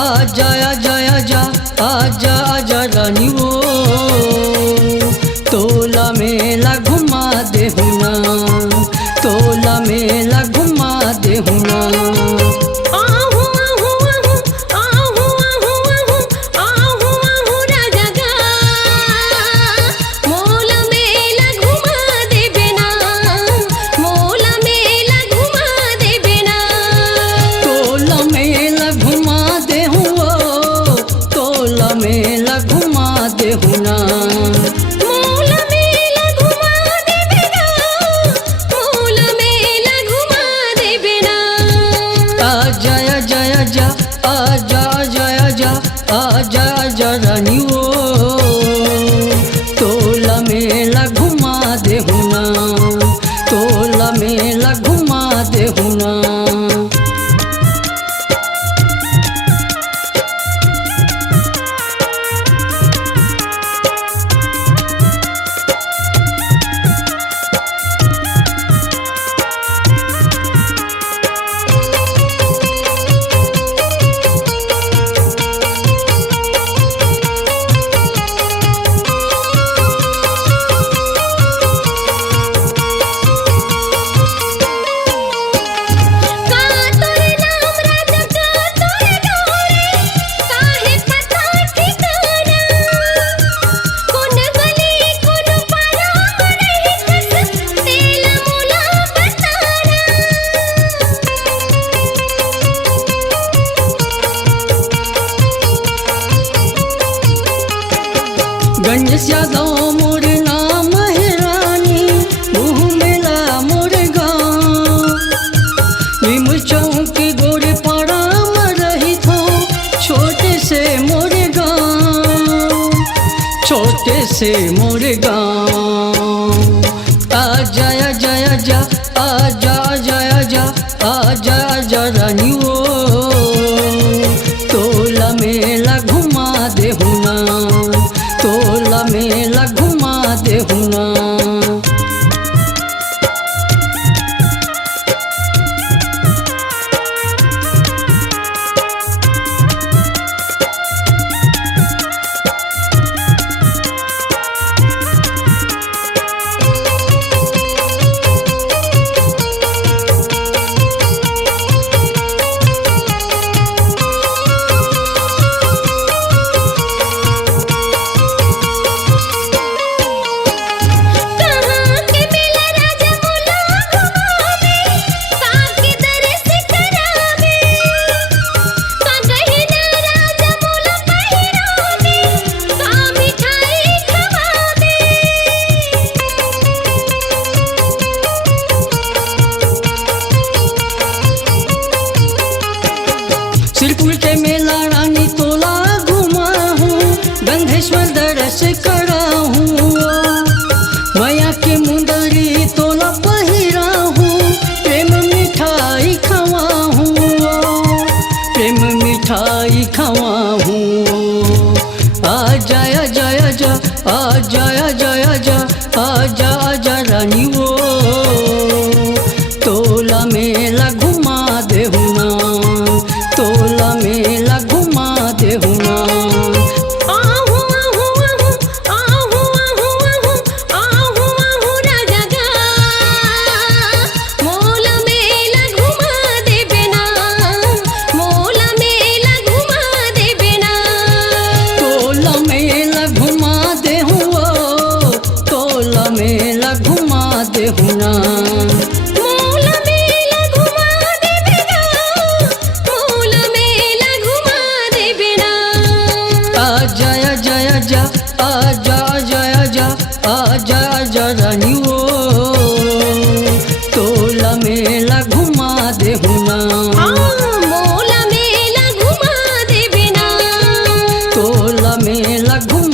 आजा आजा आजा आजा आजा रानी वो तोला मेला घुमा दे हुना, तोला मेला घुमा दे हुना। मेला घुमा दे हुना, मोला मेला घुमा दे बिना, मोला मेला घुमा दे बिना। आजा आजा आजा आजा आजा आजा आजा आजा रानी वो तोला मेला घुमा दे हुना, तोला मेला घुमा दे हुना। गणेश यादव मोर नाम है रानी, मुँह मेला मोर गाँव। निम चौक गोरे पारा में रही थो छोटे से मोर गाँव, छोटे से मोर गाँव। आजा आजा आजा आजा आजा आजा आजा आजा रानी वो तोला मेला घुमा दे हुना, तोला मेला घुमा दे हुना। सिरपुर के मेला रानी तोला घुमा हूँ, गंधेश्वर दर्श करा हूँ। मैया के मुंदरी तोला पहिरा हूँ, प्रेम मिठाई खवा हूँ, प्रेम मिठाई खवा हूँ। आजा आजा आजा आजा आजा आजा आजा आजा रानी वो तोला मेला घुमा दे हुना, तोला मेला घुमा दे हुना। मोला मेला घुमा दे बिना, मोला मेला घुमा दे बिना। तोला मेला घुमा दे हुआ, तोला मेला घुमा दे हुना। मोला मेला घुमा दे बिना, मोला मेला घुमा दे बिना। आजा आजा आजा आजा आजा आजा आजा आजा रानी वो तोला मेला घुमा दे हुना, मोला मेला घुमा दे बिना। तोला मेला घुमा